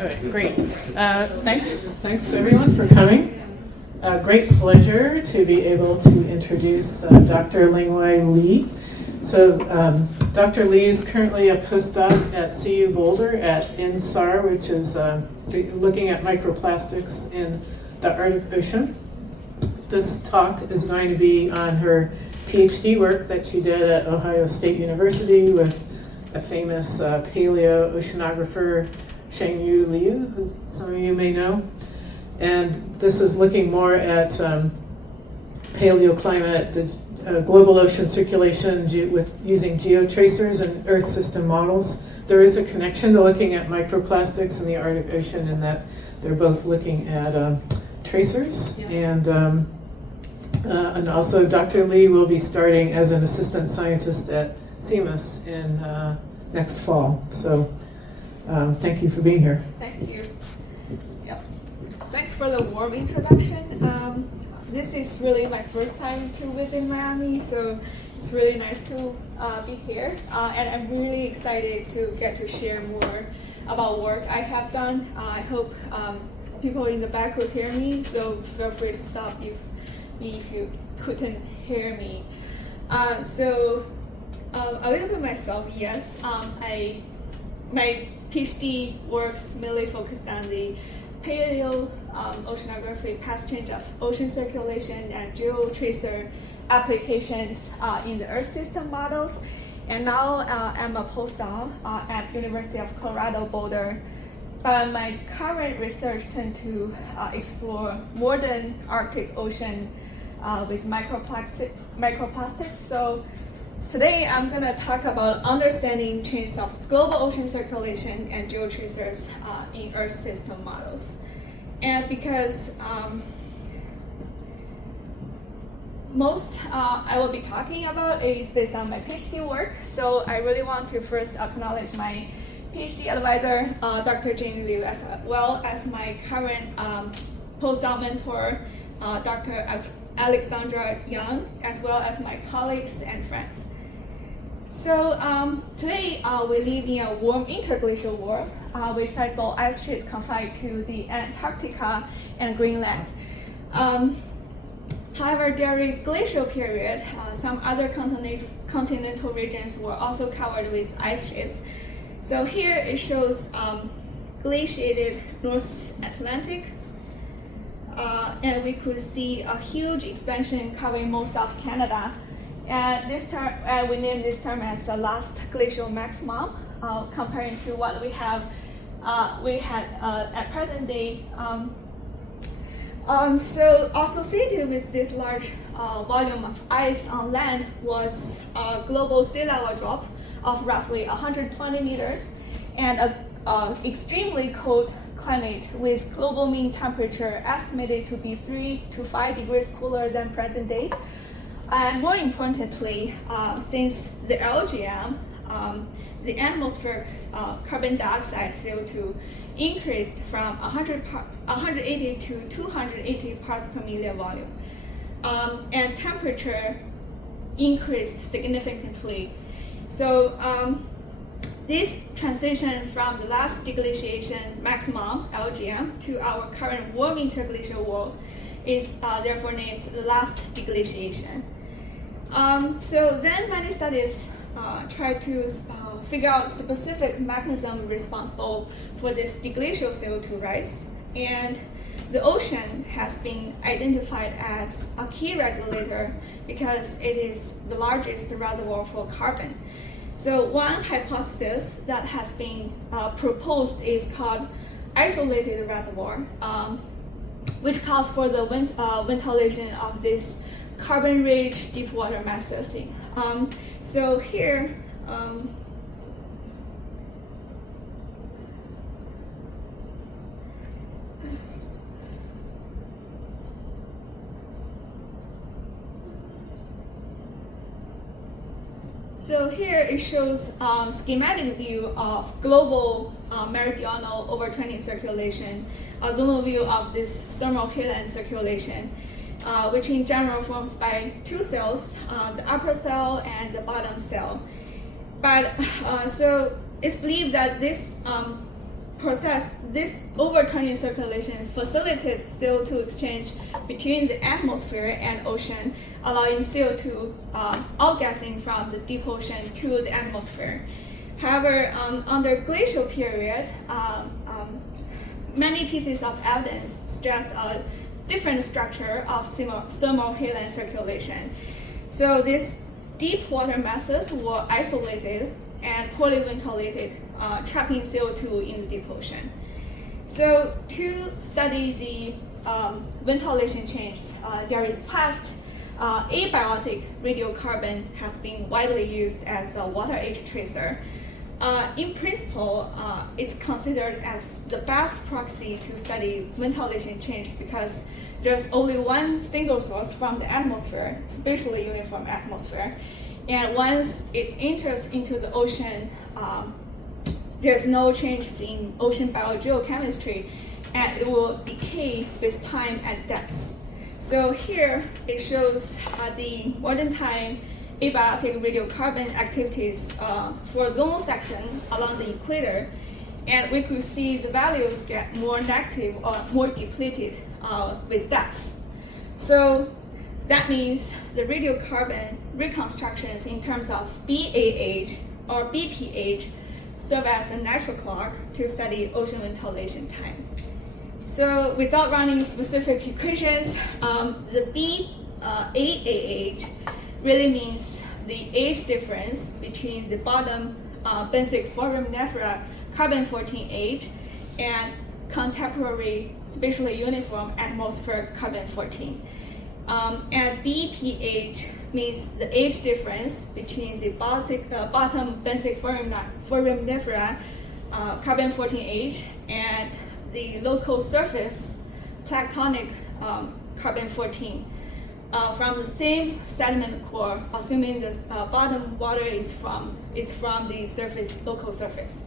All right, great. Thanks everyone for coming. Great pleasure to be able to introduce Dr. Lingwei Li. So Dr. Li is currently a postdoc at CU Boulder at INSAR, which is looking at microplastics in the Arctic Ocean. This talk is going to be on her PhD work that she did at Ohio State University with a famous paleo-oceanographer, Shengyu Liu, who some of you may know. And this is looking more at paleoclimate, the global ocean circulation with using geotracers and Earth system models. There is a connection to looking at microplastics in the Arctic Ocean in that they're both looking at tracers. Yeah. And also Dr. Li will be starting as an assistant scientist at CESM in next fall. So thank you for being here. Thank you. Yep. Thanks for the warm introduction. This is really my first time to visit Miami, so it's really nice to be here. And I'm really excited to get to share more about work I have done. I hope people in the back could hear me, so feel free to stop if you couldn't hear me. So a little bit myself, yes. My PhD works mainly focused on the paleo-oceanography, past change of ocean circulation, and geotracer applications in the Earth system models. And now I'm a postdoc at University of Colorado Boulder. But my current research tends to explore modern Arctic Ocean with microplastics. So today I'm going to talk about understanding changes of global ocean circulation and geotracers in Earth system models. And because most I will be talking about is based on my PhD work, so I really want to first acknowledge my PhD advisor, Dr. Jane Liu, as well as my current postdoc mentor, Dr. Alexandra Young, as well as my colleagues and friends. So today we live in a warm interglacial world with sizable ice sheets confined to the Antarctica and Greenland. However, during glacial period, some other continental regions were also covered with ice sheets. So here it shows glaciated North Atlantic, and we could see a huge expansion covering most of Canada. And this term, we named this term as the Last Glacial Maximum, comparing to what we had at present day. So associated with this large volume of ice on land was a global sea level drop of roughly 120 meters and an extremely cold climate with global mean temperature estimated to be 3 to 5 degrees cooler than present day. And more importantly, since the LGM, the atmospheric carbon dioxide CO2 increased from 180 to 280 parts per million volume, and temperature increased significantly. So this transition from the last deglaciation maximum, LGM, to our current warm interglacial world is therefore named the last deglaciation. So then many studies try to figure out specific mechanism responsible for this deglacial CO2 rise, and the ocean has been identified as a key regulator because it is the largest reservoir for carbon. So one hypothesis that has been proposed is called isolated reservoir, which calls for the ventilation of this carbon-rich deep water mass system. So here, it shows a schematic view of global meridional overturning circulation, a zonal view of this thermal headland circulation, which in general forms by two cells, the upper cell and the bottom cell. But so it's believed that this process, this overturning circulation facilitated CO2 exchange between the atmosphere and ocean, allowing CO2 outgassing from the deep ocean to the atmosphere. However, under glacial period, many pieces of evidence stress a different structure of thermohaline circulation. So these deep water masses were isolated and poorly ventilated, trapping CO2 in the deep ocean. So to study the ventilation change, there is past abiotic radiocarbon has been widely used as a water age tracer. In principle, it's considered as the best proxy to study ventilation change because there's only one single source from the atmosphere, spatially uniform atmosphere. And once it enters into the ocean, there's no change in ocean biogeochemistry, and it will decay with time and depths. So here it shows the modern time abiotic radiocarbon activities for zonal section along the equator, and we could see the values get more negative or more depleted with depths. So that means the radiocarbon reconstructions in terms of BAH or BPH serve as a natural clock to study ocean ventilation time. So without running specific equations, the BAAH really means the age difference between the bottom benthic foraminifera carbon-14 age and contemporary spatially uniform atmospheric carbon-14. And BPH means the age difference between the bottom benthic foraminifera carbon-14 age and the local surface planktonic carbon-14 from the same sediment core, assuming the bottom water is from the surface, local surface.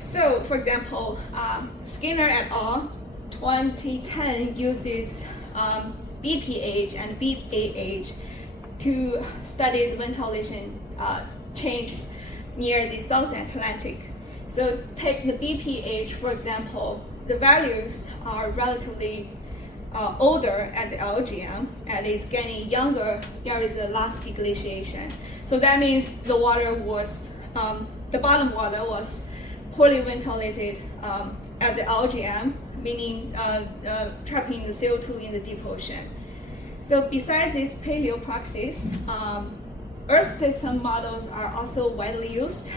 So, for example, Skinner et al. 2010 uses BPH and BAH to study the ventilation changes near the South Atlantic. So take the BPH, for example, the values are relatively older at the LGM, and it's getting younger. There is a last deglaciation. So that means the water was, the bottom water was poorly ventilated at the LGM, meaning trapping the CO2 in the deep ocean. So besides these paleo proxies, Earth system models are also widely used,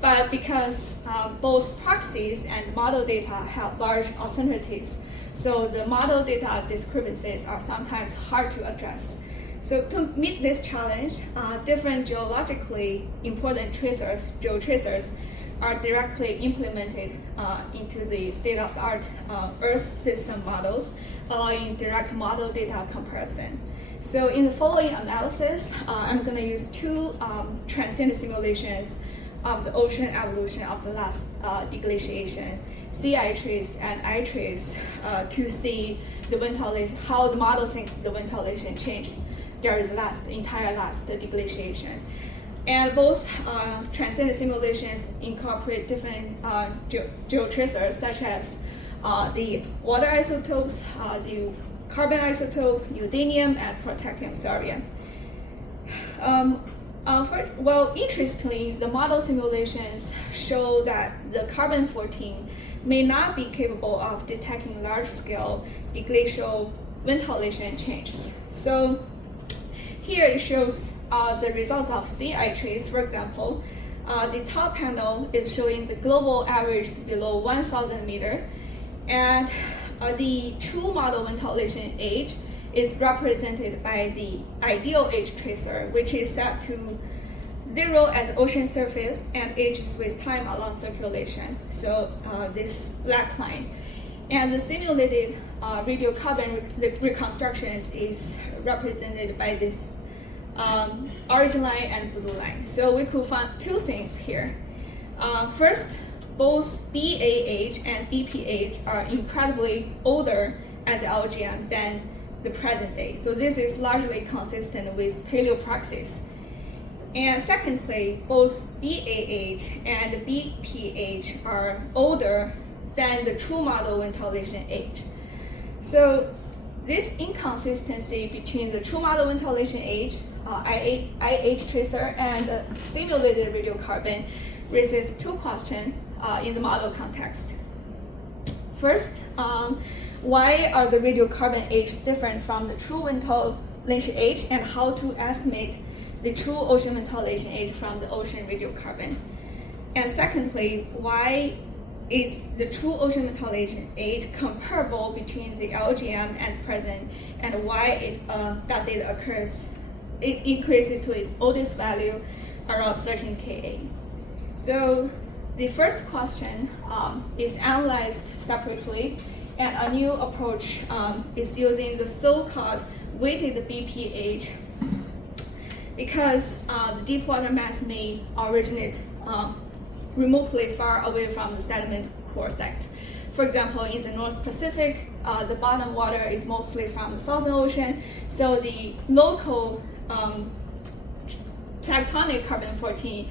but because both proxies and model data have large uncertainties, so the model data discrepancies are sometimes hard to address. So to meet this challenge, different geologically important tracers, geotracers, are directly implemented into the state-of-the-art Earth system models, allowing direct model data comparison. So in the following analysis, I'm going to use two transient simulations of the ocean evolution of the last deglaciation, CITrace and iTrace, to see the ventilation, how the model thinks the ventilation changes during the entire last deglaciation. And both transient simulations incorporate different geotracers, such as the water isotopes, the carbon isotope, neodymium, and protactinium cerium. Interestingly, the model simulations show that the carbon-14 may not be capable of detecting large-scale deglacial ventilation changes. So here it shows the results of CITrace, for example. The top panel is showing the global average below 1,000 meter, and the true model ventilation age is represented by the ideal age tracer, which is set to 0 at the ocean surface and ages with time along circulation. So this black line. And the simulated radiocarbon reconstructions is represented by this orange line and blue line. So we could find two things here. First, both BAH and BPH are incredibly older at the LGM than the present day. So this is largely consistent with paleopraxis. And secondly, both BAH and BPH are older than the true model ventilation age. So this inconsistency between the true model ventilation age, IH tracer, and the simulated radiocarbon raises two questions in the model context. First, why are the radiocarbon age different from the true ventilation age, and how to estimate the true ocean ventilation age from the ocean radiocarbon? And secondly, why is the true ocean ventilation age comparable between the LGM and present, and why does it increases to its oldest value around 13 Ka? So the first question is analyzed separately, and a new approach is using the so-called weighted BPH, because the deep water mass may originate remotely far away from the sediment core site. For example, in the North Pacific, the bottom water is mostly from the Southern Ocean, so the local planktonic carbon-14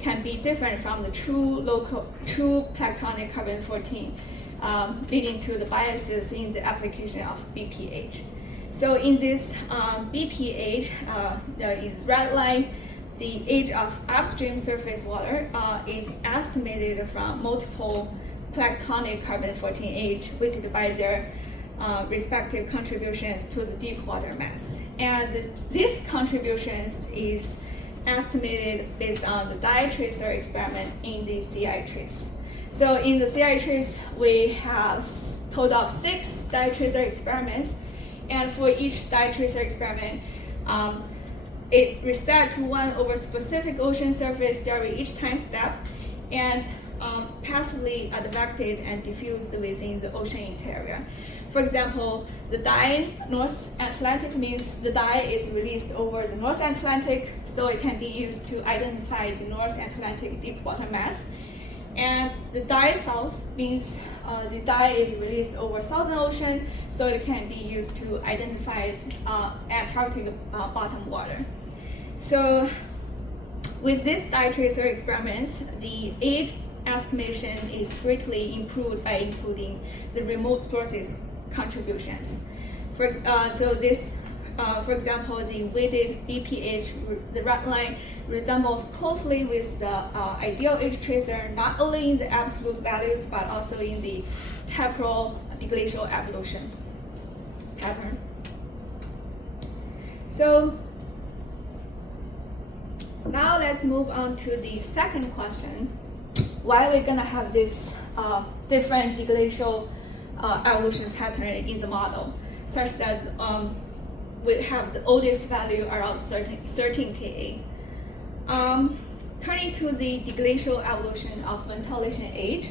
can be different from the true planktonic carbon-14, leading to the biases in the application of BPH. So in this BPH, in red line, the age of upstream surface water is estimated from multiple planktonic carbon-14 age weighted by their respective contributions to the deep water mass. And these contributions is estimated based on the Geotracer experiment in the CEITRACE. So in the CEITRACE, we have total of 6 Geotracer experiments, and for each Geotracer experiment, it reset to 1 over specific ocean surface during each time step, and passively advected and diffused within the ocean interior. For example, the dye North Atlantic means the dye is released over the North Atlantic, so it can be used to identify the North Atlantic deep water mass. And the dye South means the dye is released over Southern Ocean, so it can be used to identify Antarctic bottom water. So with this Geotracer experiments, the age estimation is greatly improved by including the remote sources contributions. For example, the weighted BPH, the red line, resembles closely with the ideal age tracer, not only in the absolute values, but also in the temporal deglacial evolution pattern. So now let's move on to the second question. Why are we gonna have this different deglacial evolution pattern in the model, such that we have the oldest value around 13 Ka. Turning to the deglacial evolution of ventilation age,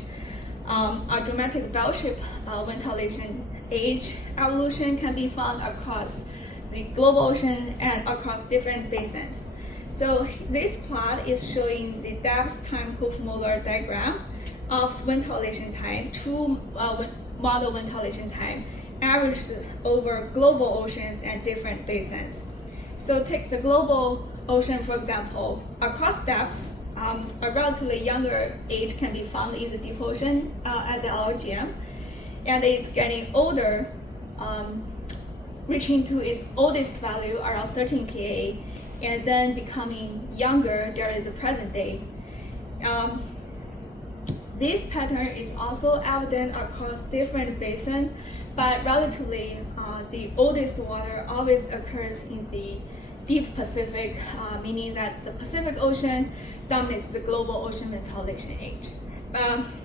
a dramatic bell-shaped ventilation age evolution can be found across the global ocean and across different basins. So this plot is showing the depth time Hofmolar diagram of ventilation time, true model ventilation time, averaged over global oceans and different basins. So take the global ocean, for example. Across depths, a relatively younger age can be found in the deep ocean at the LGM, and it's getting older, reaching to its oldest value around 13 Ka, and then becoming younger during the present day. This pattern is also evident across different basins, but relatively, the oldest water always occurs in the deep Pacific, meaning that the Pacific Ocean dominates the global ocean ventilation age.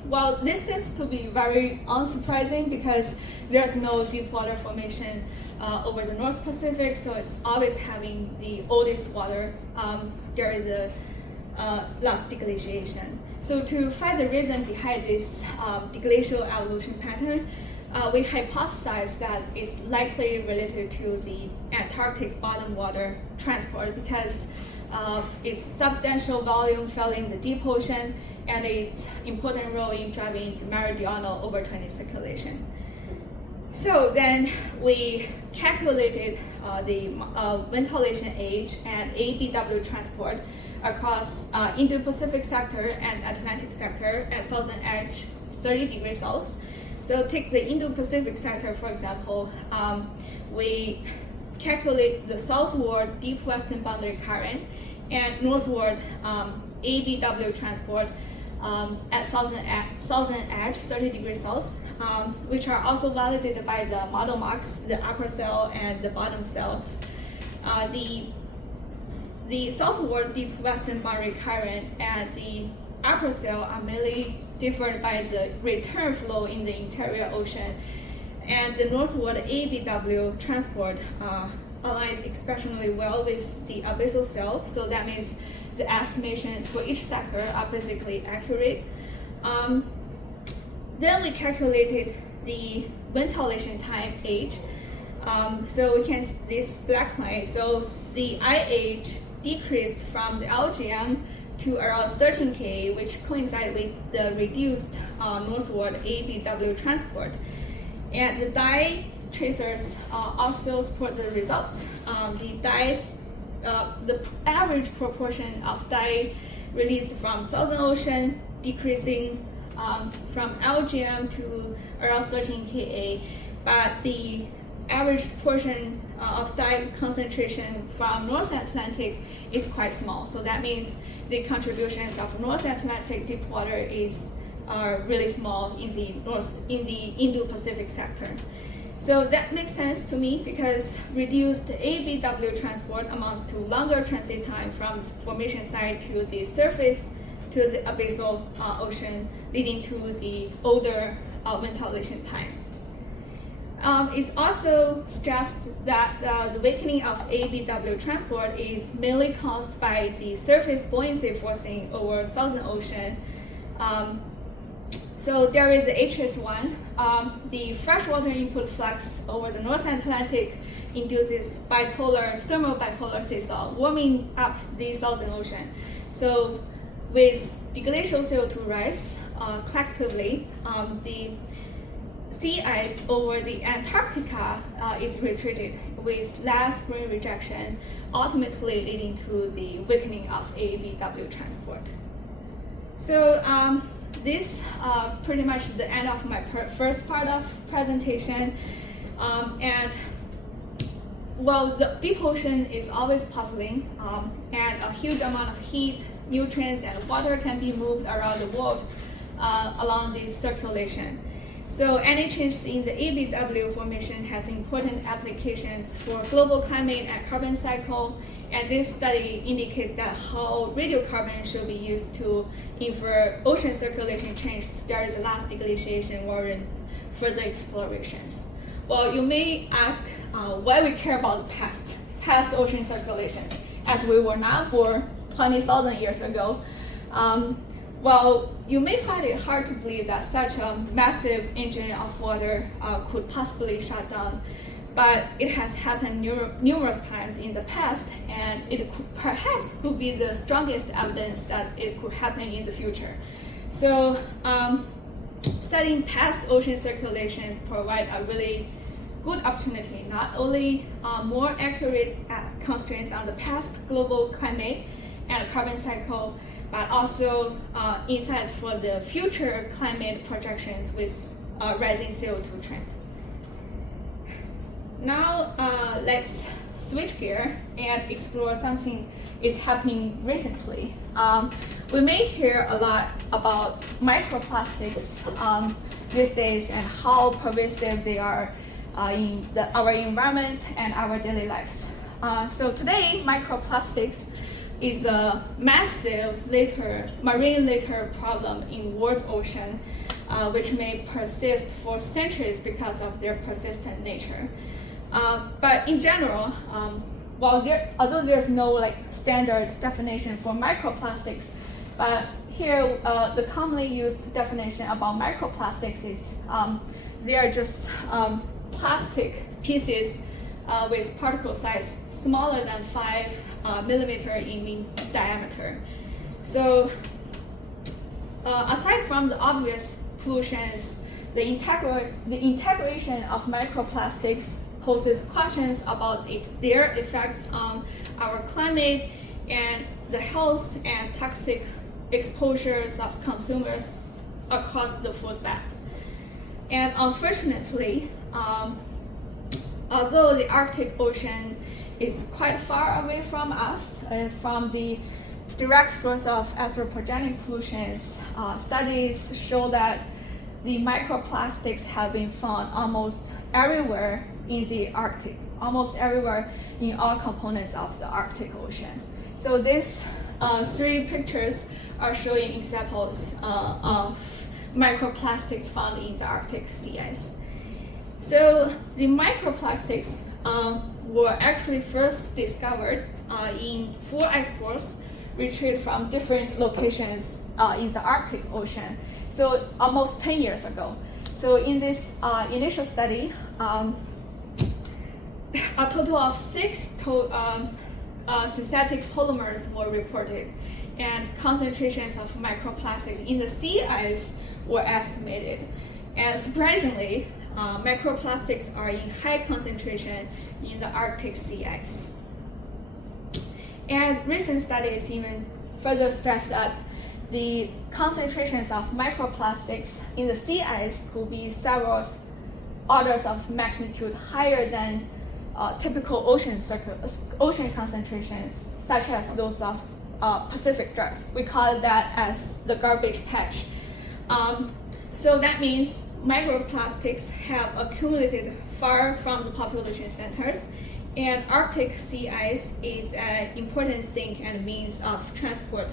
Well, this seems to be very unsurprising because there's no deep water formation over the North Pacific, so it's always having the oldest water during the last deglaciation. So to find the reason behind this deglacial evolution pattern, we hypothesize that it's likely related to the Antarctic bottom water transport because of its substantial volume filling the deep ocean and its important role in driving the meridional overturning circulation. So then we calculated the ventilation age and AABW transport across Indo-Pacific sector and Atlantic sector at southern edge 30 degrees south. So take the Indo-Pacific sector, for example, we calculate the southward deep western boundary current and northward AABW transport at southern edge 30 degrees south, which are also validated by the model marks, the upper cell and the bottom cells. The southward deep western boundary current and the upper cell are mainly differed by the return flow in the interior ocean, and the northward AABW transport aligns exceptionally well with the abyssal cell, so that means the estimations for each sector are basically accurate. Then we calculated the ventilation time age. So we can see this black line. So the I age decreased from the LGM to around 13 K, which coincide with the reduced northward AABW transport. And the Geotracers also support the results. The average proportion of dye released from Southern Ocean decreasing from LGM to around 13 Ka, but the average portion of dye concentration from North Atlantic is quite small. So that means the contributions of North Atlantic deep water are really small in the Indo-Pacific sector. So that makes sense to me because reduced AABW transport amounts to longer transit time from the formation site to the surface to the abyssal ocean, leading to the older ventilation time. It's also stressed that the weakening of AABW transport is mainly caused by the surface buoyancy forcing over Southern Ocean. So there is the HS1. The freshwater input flux over the North Atlantic induces thermal bipolar seesaw, warming up the Southern Ocean. So with deglacial CO2 rise, collectively, the sea ice over the Antarctica is retreated with less spring rejection, ultimately leading to the weakening of AABW transport. So this pretty much the end of my first part of presentation. And well, the deep ocean is always puzzling, and a huge amount of heat, nutrients, and water can be moved around the world along this circulation. So any change in the AABW formation has important applications for global climate and carbon cycle. And this study indicates that how radiocarbon should be used to infer ocean circulation change. There is a last deglaciation warrants further explorations. Well, you may ask why we care about past ocean circulations, as we were not born 20,000 years ago. Well, you may find it hard to believe that such a massive engine of water could possibly shut down, but it has happened numerous times in the past, and it perhaps could be the strongest evidence that it could happen in the future. So studying past ocean circulations provide a really good opportunity, not only more accurate constraints on the past global climate and carbon cycle, but also insights for the future climate projections with rising CO2 trend. Now let's switch gear and explore something is happening recently. We may hear a lot about microplastics these days and how pervasive they are in our environment and our daily lives. So today, microplastics is a massive marine litter problem in world's ocean, which may persist for centuries because of their persistent nature. But in general, although there's no standard definition for microplastics, but here the commonly used definition about microplastics is they are just plastic pieces with particle size smaller than 5 millimeter in diameter. So aside from the obvious pollutions the integration of microplastics poses questions about their effects on our climate and the health and toxic exposures of consumers across the food web. And unfortunately, although the Arctic Ocean is quite far away from us and from the direct source of anthropogenic pollutions, studies show that the microplastics have been found almost everywhere in the Arctic, almost everywhere in all components of the Arctic Ocean. So these three pictures are showing examples of microplastics found in the Arctic sea ice. So the microplastics were actually first discovered in 4 ice cores retrieved from different locations in the Arctic Ocean, so almost 10 years ago. So in this initial study, a total of 6 synthetic polymers were reported, and concentrations of microplastic in the sea ice were estimated. And surprisingly, microplastics are in high concentration in the Arctic sea ice. And recent studies even further stress that the concentrations of microplastics in the sea ice could be several orders of magnitude higher than typical ocean concentrations, such as those of Pacific drugs. We call that as the garbage patch. So that means microplastics have accumulated far from the population centers, and Arctic sea ice is an important sink and means of transport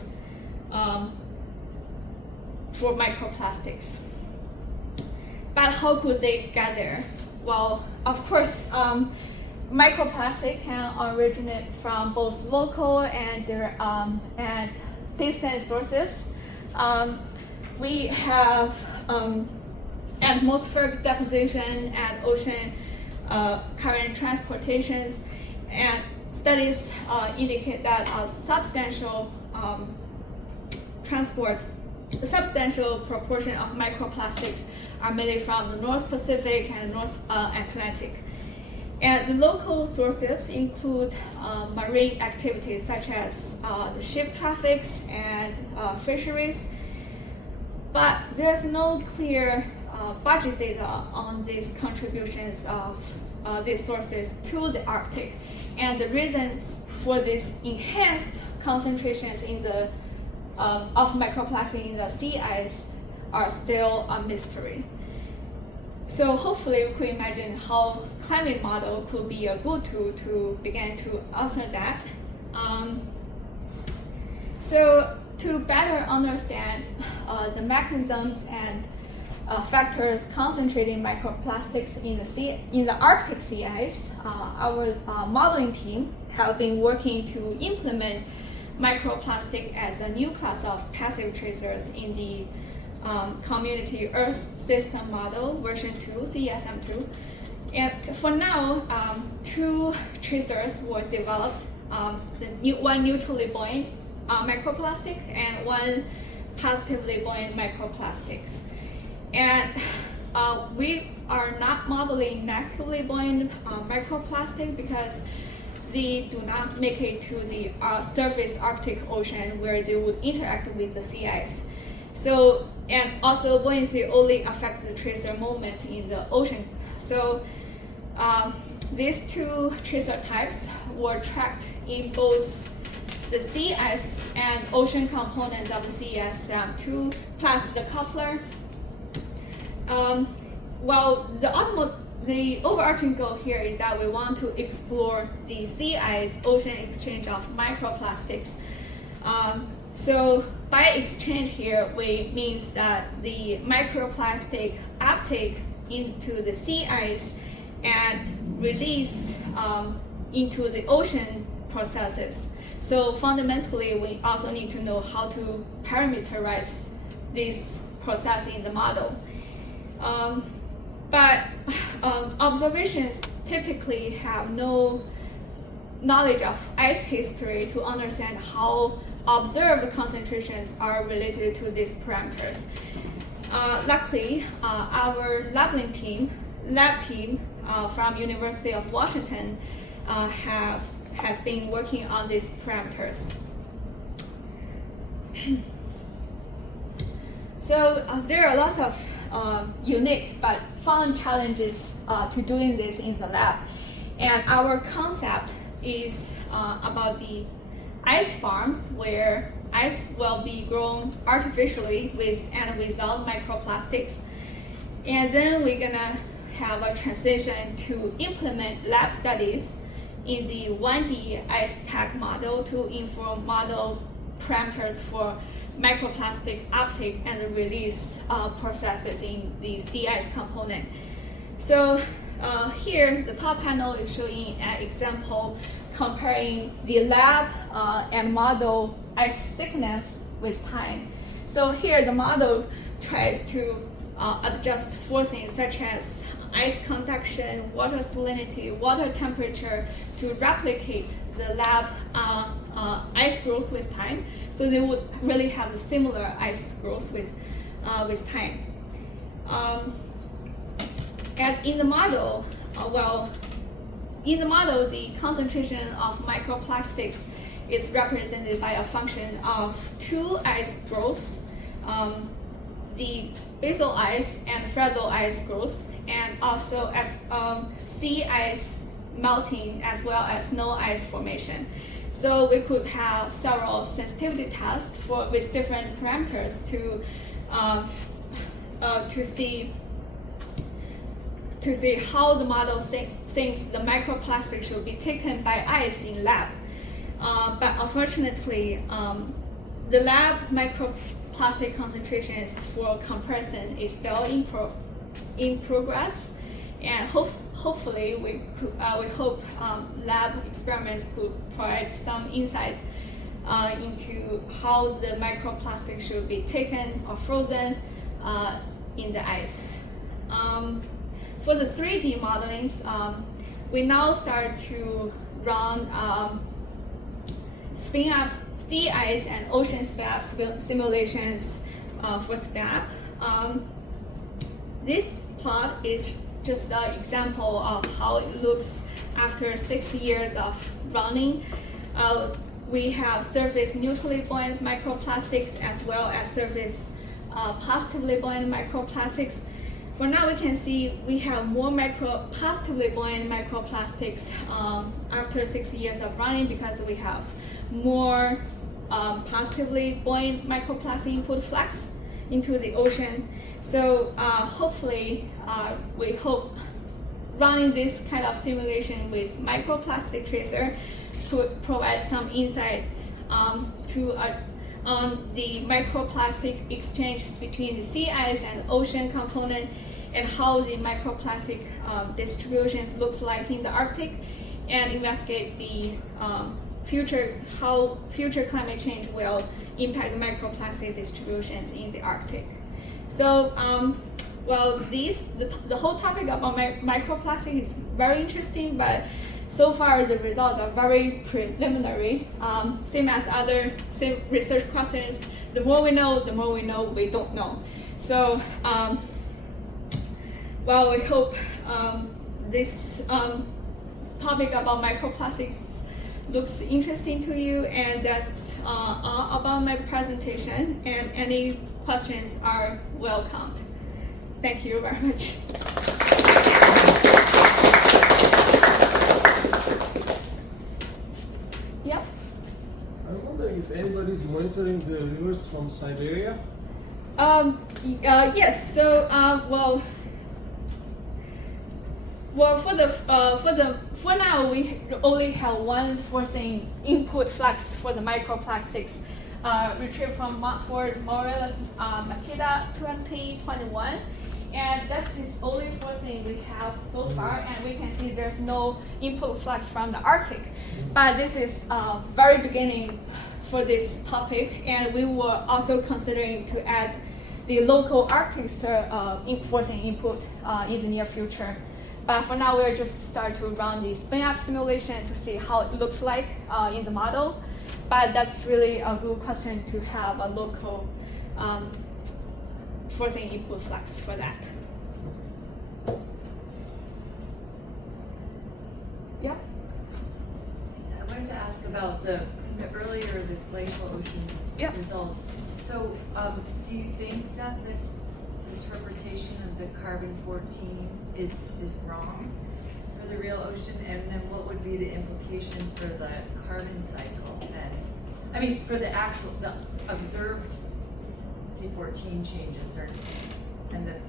for microplastics. But how could they get there? Well, of course, microplastic can originate from both local and distant sources. We have atmospheric deposition and ocean current transportations, and studies indicate that a substantial proportion of microplastics are made from the North Pacific and North Atlantic. And the local sources include marine activities such as the ship traffics and fisheries. But there's no clear budget data on these contributions of these sources to the Arctic. And the reasons for these enhanced concentrations in the of microplastic in the sea ice are still a mystery. So hopefully we could imagine how climate model could be a good tool to begin to answer that. So to better understand the mechanisms and factors concentrating microplastics in the Arctic sea ice, our modeling team have been working to implement microplastic as a new class of passive tracers in the Community Earth System Model version 2, CESM 2. And for now, 2 tracers were developed, one neutrally buoyant microplastic and one positively buoyant microplastics. And we are not modeling negatively buoyant microplastic because they do not make it to the surface Arctic Ocean where they would interact with the sea ice. So, and also buoyancy only affects the tracer movements in the ocean. So these 2 tracer types were tracked in both the sea ice and ocean components of the CESM2 plus the coupler. Well, the overarching goal here is that we want to explore the sea ice ocean exchange of microplastics. So by exchange here, we means that the microplastic uptake into the sea ice and release into the ocean processes. So fundamentally, we also need to know how to parameterize this process in the model. But observations typically have no knowledge of ice history to understand how observed concentrations are related to these parameters. luckily, our lab team from University of Washington has been working on these parameters. So there are lots of unique but fun challenges to doing this in the lab. And our concept is about the ice farms where ice will be grown artificially with and without microplastics. And then we're gonna have a transition to implement lab studies in the 1D ice pack model to inform model parameters for microplastic uptake and release processes in the sea ice component. So here, the top panel is showing an example comparing the lab and model ice thickness with time. So here, the model tries to adjust forcing such as ice conduction, water salinity, water temperature to replicate the lab ice growth with time. So they would really have a similar ice growth with time. And in the model, the concentration of microplastics is represented by a function of two ice growths, the basal ice and frazal ice growth, and also as sea ice melting as well as snow ice formation. So we could have several sensitivity tests with different parameters to see how the model thinks the microplastic should be taken by ice in lab. But unfortunately, the lab microplastic concentrations for comparison is still in progress, and hopefully we hope lab experiments could provide some insights into how the microplastic should be taken or frozen in the ice. For the 3D modelings, we now start to run spin up sea ice and ocean spin-up simulations for spin-up. This plot is just an example of how it looks after 6 years of running. We have surface neutrally buoyant microplastics as well as surface positively buoyant microplastics. For now, we can see we have more positively buoyant microplastics after 6 years of running because we have more positively buoyant microplastic input flux into the ocean. So hopefully, we hope running this kind of simulation with microplastic tracer could provide some insights on the microplastic exchanges between the sea ice and ocean component and how the microplastic distributions looks like in the Arctic, and investigate the how future climate change will impact the microplastic distributions in the Arctic. So, the whole topic about microplastic is very interesting, but so far the results are very preliminary. Same as other research questions, the more we know, we don't know. So, we hope this topic about microplastics looks interesting to you, and that's all about my presentation, and any questions are welcomed. Thank you very much. Yep. I'm wondering if anybody's monitoring the rivers from Siberia? Yes. So, for now we only have one forcing input flux for the microplastics retrieved from Fort Morales Makeda 2021, and that's the only forcing we have so far, and we can see there's no input flux from the Arctic. But this is very beginning for this topic, and we were also considering to add the local Arctic forcing input in the near future. But for now, we're just start to run the spin-up simulation to see how it looks like in the model. But that's really a good question to have a local forcing equal flux for that. Yeah. I wanted to ask about the earlier the glacial ocean Yep. results. So, do you think that the interpretation of the carbon-14 is wrong for the real ocean? And then what would be the implication for the carbon cycle then? I mean, for the observed C14 changes, and that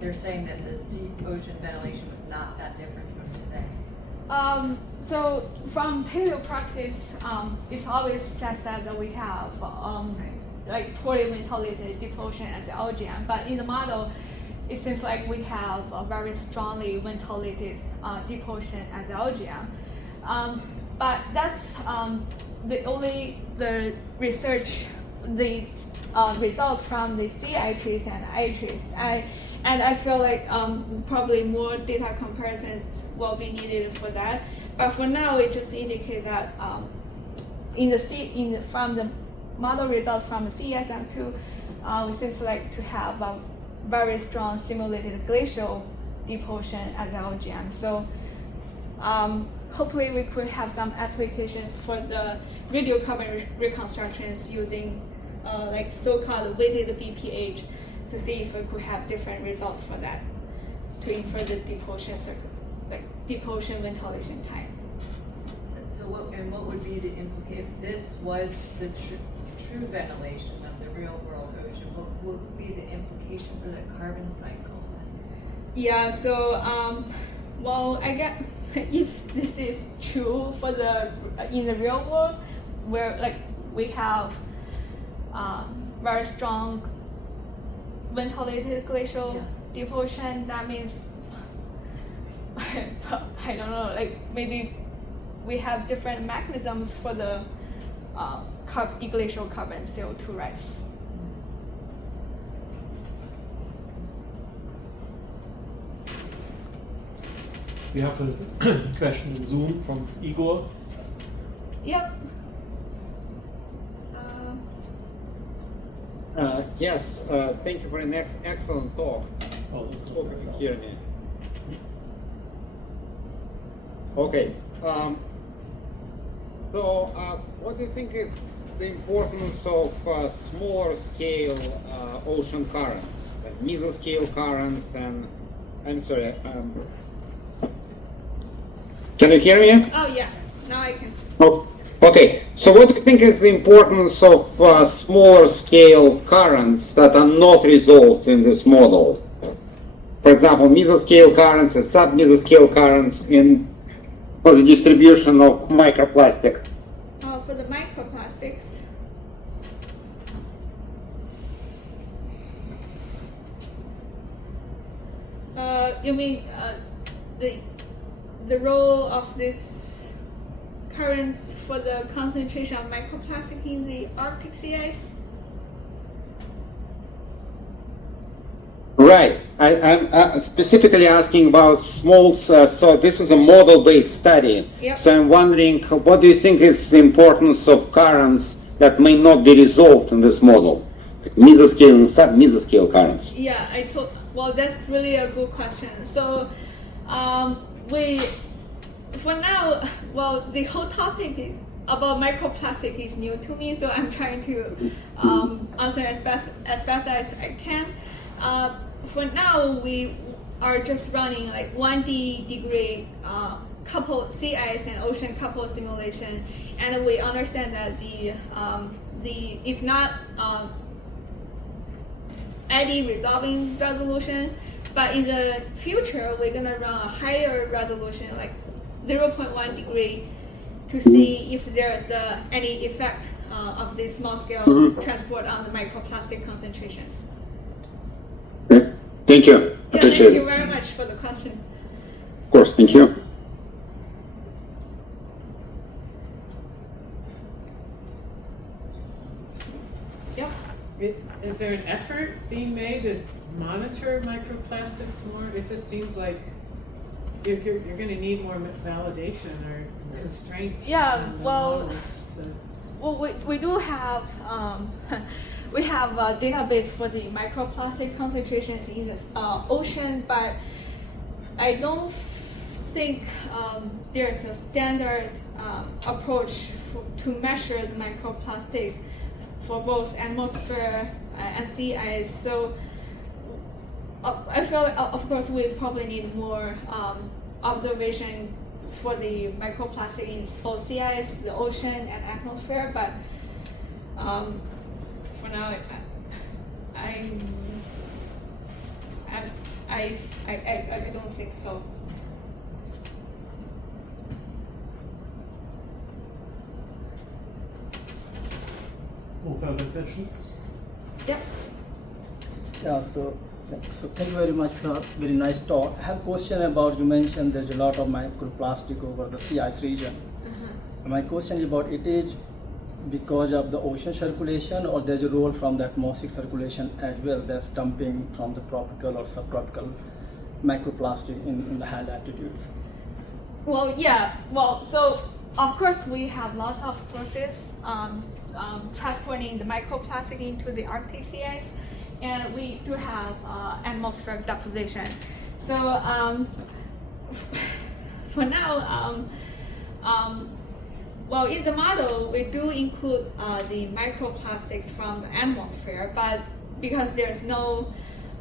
they're saying that the deep ocean ventilation was not that different from today. So from paleopraxis, it's always just that we have like poorly ventilated deep ocean as the LGM, but in the model, it seems like we have a very strongly ventilated deep ocean as the LGM. But that's the research, the results from the CI-trace and I-trace. And I feel like probably more data comparisons will be needed for that. But for now, it just indicates that from the model results from the CESM2, it seems like to have a very strong simulated glacial deep ocean as LGM. So hopefully we could have some applications for the radiocarbon reconstructions using like so-called weighted BPH to see if we could have different results for that to infer the deep ocean deep ocean ventilation time. So what would be the implication if this was the true ventilation of the real world ocean? What would be the implication for the carbon cycle? Yeah. So well, I guess if this is true for in the real world, where like we have very strong ventilated glacial deep ocean, that means I don't know, like maybe we have different mechanisms for the deglacial carbon CO2 rise. We have a question in Zoom from Igor. Yep. Yes, thank you for an excellent talk. Oh, that's Hope you can hear me. Okay. So, what do you think is the importance of smaller scale ocean currents, like mesoscale currents, and I'm sorry. Can you hear me? Oh yeah, now I can. Oh, okay. So what do you think is the importance of smaller scale currents that are not resolved in this model? For example, mesoscale currents and sub-mesoscale currents for the distribution of microplastic. For the microplastics. You mean the role of this currents for the concentration of microplastic in the Arctic sea ice? Right. I'm specifically asking about small, so this is a model-based study. Yep. So I'm wondering, what do you think is the importance of currents that may not be resolved in this model? Mesoscale and sub-mesoscale currents. Yeah, well, that's really a good question. So for now, well, the whole topic about microplastic is new to me, so I'm trying to answer as best as I can. For now, we are just running like 1D degree couple sea ice and ocean couple simulation, and we understand that it's not eddy resolving resolution, but in the future we're gonna run a higher resolution, like 0.1 degree, to see if there's any effect of this small scale transport on the microplastic concentrations. Thank you. Yeah, Appreciate thank you it. very much for the question. Of course, thank you. Yep. Is there an effort being made to monitor microplastics more? It just seems like you're going to need more validation or constraints. Yeah, on the well, models to- Well, we do have we have a database for the microplastic concentrations in the ocean, but I don't think there's a standard approach to measure the microplastic for both atmosphere and sea ice. So I feel, of course, we probably need more observations for the microplastic in both sea ice, the ocean, and atmosphere. But for now, I don't think so. No further questions? Yep. Yeah, so thank you very much for a very nice talk. I have a question about, you mentioned there's a lot of microplastic over the sea ice region. My question is about, it is because of the ocean circulation, or there's a role from the atmospheric circulation as well that's dumping from the tropical or subtropical microplastic in the high latitudes? Well, yeah. Well, so of course we have lots of sources transporting the microplastic into the Arctic sea ice, and we do have atmospheric deposition. So for now, well, in the model we do include the microplastics from the atmosphere, but because there's no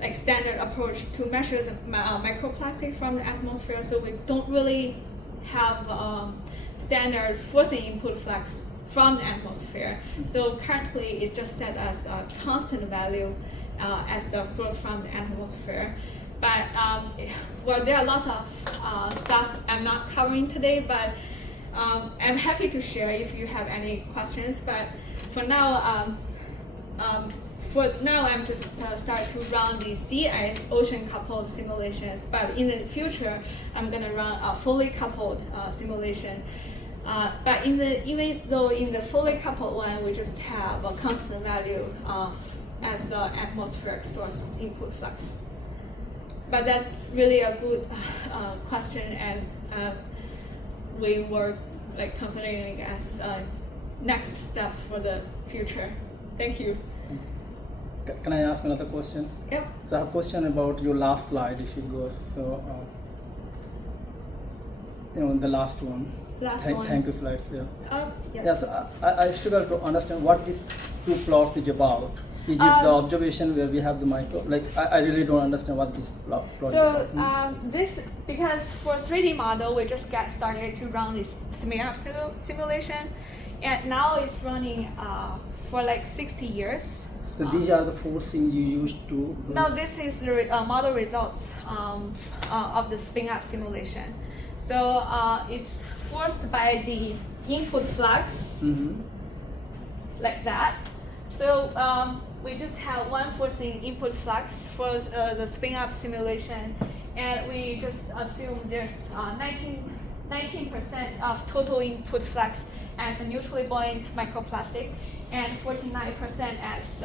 like standard approach to measure the microplastic from the atmosphere, so we don't really have standard forcing input flux from the atmosphere. So currently it's just set as a constant value as the source from the atmosphere. But well, there are lots of stuff I'm not covering today, but I'm happy to share if you have any questions. But for now, I'm just start to run the sea ice ocean coupled simulations. But in the future, I'm gonna run a fully coupled simulation. But even though in the fully coupled one, we just have a constant value as the atmospheric source input flux. But that's really a good question, and we were like considering as next steps for the future. Thank you. Can I ask another question? Yep. So I have a question about your last slide, if you go. So, the last one. Thank you, slides. Yeah. Yeah. Yes, I struggle to understand what these two plots is about. Is it the observation where we have the micro? Like, I really don't understand what this plot is about. This, because for 3D model, we just get started to run this simulation, and now it's running for like 60 years. So these are the four things you used to do? No, this is the model results of the spin-up simulation. So it's forced by the input flux, like that. So we just have one forcing input flux for the spin-up simulation, and we just assume there's 19% of total input flux as a neutrally buoyant microplastic, and 49% as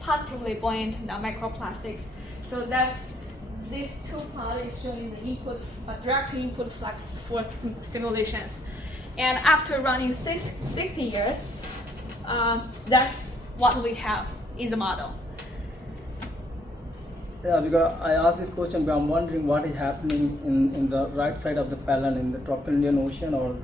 positively buoyant microplastics. So that's these two plots is showing the input direct input flux for simulations, and after running 60 years, that's what we have in the model. Yeah, because I asked this question, but I'm wondering what is happening in the right side of the Palan in the tropical Indian Ocean, or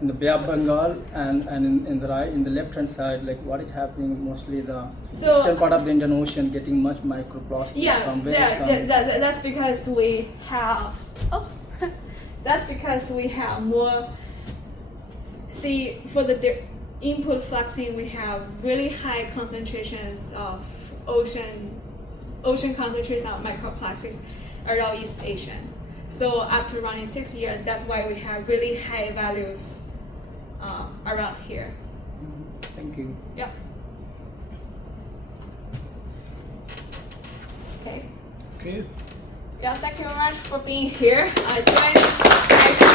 in the Bay of Bengal, and in the left hand side, like what is happening mostly the eastern part of the Indian Ocean getting much microplastic from where that's because we have that's because we have more. See, for the input fluxing, we have really high concentrations of ocean concentrations of microplastics around East Asia. So after running 6 years, that's why we have really high values around here. Thank you. Yeah. Okay. Okay. Yeah, thank you very much for being here. It's very nice